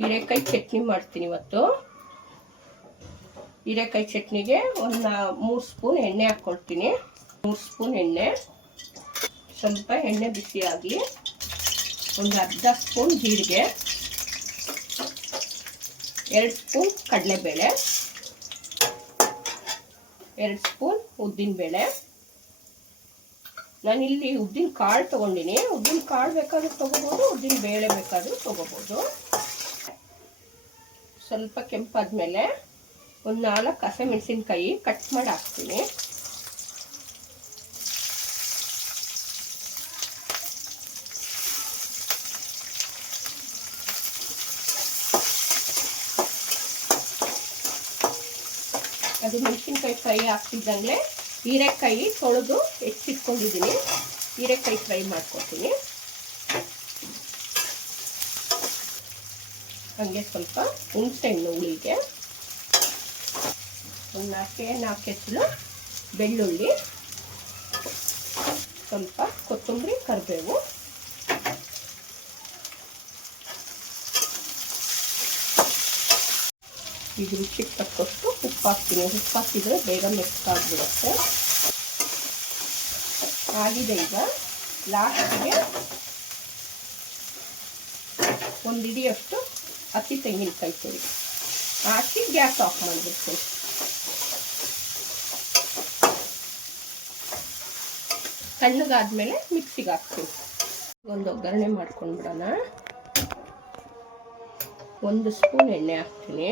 ಹೀರೆಕಾಯಿ ಚಟ್ನಿ ಮಾಡ್ತೀನಿ ಇವತ್ತು. ಹೀರೆಕಾಯಿ ಚಟ್ನಿಗೆ ಒಂದು 3 ಸ್ಪೂನ್ ಎಣ್ಣೆ ಹಾಕ್ಕೊಳ್ತೀನಿ. 3 ಸ್ಪೂನ್ ಎಣ್ಣೆ. ಸ್ವಲ್ಪ ಎಣ್ಣೆ ಬಿಸಿ ಆಗಲಿ. ಒಂದು ಅರ್ಧ ಸ್ಪೂನ್ ಜೀರಿಗೆ, 2 ಸ್ಪೂನ್ ಕಡಲೆಬೇಳೆ, 2 ಸ್ಪೂನ್ ಉದ್ದಿನಬೇಳೆ. ನಾನಿಲ್ಲಿ ಉದ್ದಿನ ಕಾಳು ತೊಗೊಂಡಿನಿ. ಉದ್ದಿನ ಕಾಳು ಬೇಕಾದ್ರೂ ತೊಗೋಬೋದು, ಉದ್ದಿನ ಬೇಳೆ ಬೇಕಾದರೂ ತೊಗೋಬೋದು. ಸ್ವಲ್ಪ ಕೆಂಪಾದ್ಮೇಲೆ ಒಂದು 4 ಹಸಿಮೆಣಸಿನ್ಕಾಯಿ ಕಟ್ ಮಾಡಿ ಹಾಕ್ತೀನಿ. ಅದು ಮೆಣಸಿನ್ಕಾಯಿ ಫ್ರೈ ಆಗ್ತಿದ್ದಂಗೆ ಹೀರೆಕಾಯಿ ತೊಳೆದು ಹೆಚ್ಚಿಟ್ಕೊಂಡಿದ್ದೀನಿ. ಹೀರೆಕಾಯಿ ಫ್ರೈ ಮಾಡ್ಕೊತೀನಿ. ಹಾಗೆ ಸ್ವಲ್ಪ ಹುಣಸೆಹಣ್ಣು ಹುಳಿಗೆ, ಒಂದು 4 ಹೆಸರು ಬೆಳ್ಳುಳ್ಳಿ, ಸ್ವಲ್ಪ ಕೊತ್ತಂಬರಿ, ಕರಿಬೇವು. ಇದು ರುಚಿಗೆ ತಕ್ಕಷ್ಟು ಉಪ್ಪು ಹಾಕ್ತೀನಿ. ಉಪ್ಪು ಹಾಕಿದ್ರೆ ಬೇಗ ಮೆತ್ತಗಾಗ್ಬಿಡುತ್ತೆ. ಆಗಿದೆ. ಈಗ ಲಾಸ್ಟಿಗೆ ಒಂದು ಹಿಡಿಯಷ್ಟು ಹಸಿ ತೆಂಗಿನಕಾಯಿ ತುರಿ ಹಾಕಿ ಗ್ಯಾಸ್ ಆಫ್ ಮಾಡಿಬಿಡ್ತೀನಿ. ತಣ್ಣಗಾದ್ಮೇಲೆ ಮಿಕ್ಸಿಗೆ ಹಾಕ್ತೀನಿ. ಒಂದು ಒಗ್ಗರಣೆ ಮಾಡ್ಕೊಂಡ್ಬಿಡೋಣ. 1 ಸ್ಪೂನ್ ಎಣ್ಣೆ ಹಾಕ್ತೀನಿ.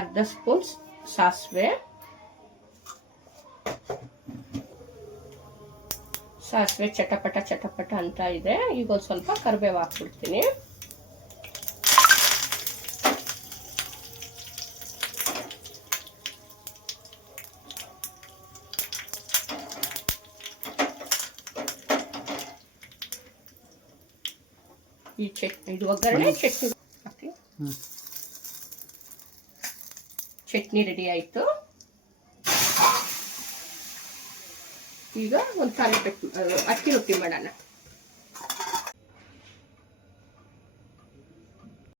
ಅರ್ಧ ಸ್ಪೂನ್ ಸಾಸಿವೆ ಚಟಪಟ ಚಟಪಟ ಅಂತ ಇದೆ. ಈಗ ಒಂದು ಸ್ವಲ್ಪ ಕರಿಬೇವು ಹಾಕ್ಬಿಡ್ತೀನಿ. ಈ ಚಟ್ನಿ, ಇದು ಒಗ್ಗರಣೆ ಚಟ್ನಿ ಹಾಕಿ. ಚಟ್ನಿ ರೆಡಿ ಆಯಿತು. ಈಗ ಒಂದು ಅಕ್ಕಿ ರೊಟ್ಟಿ ಮಾಡೋಣ.